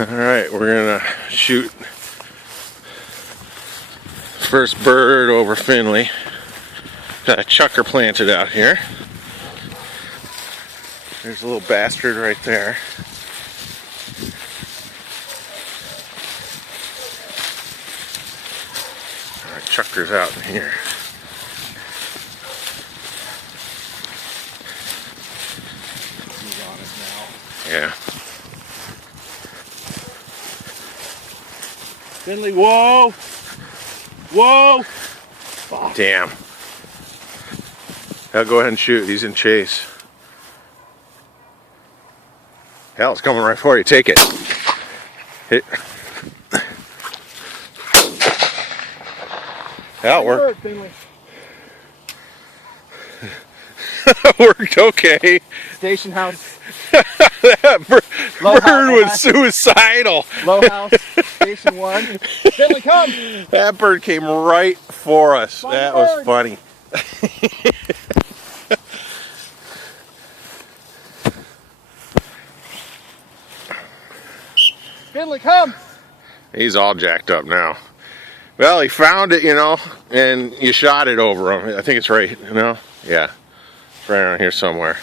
Alright, we're gonna shoot first bird over Finley. Got a chucker planted out here. There's a little bastard right there. Alright, chucker's out in here. He's on it now. Yeah. Finley, whoa! Whoa! Damn. I'll go ahead and shoot. He's in chase. Hell, it's coming right for you. Take it. Hit. That worked. Worked okay. Station house. That bird was suicidal. Low house. Station 1. Finley, come! That bird came right for us. That was funny. Finley, come! He's all jacked up now. Well, he found it, you know, and you shot it over him. I think it's right, you know? Yeah. It's right around here somewhere.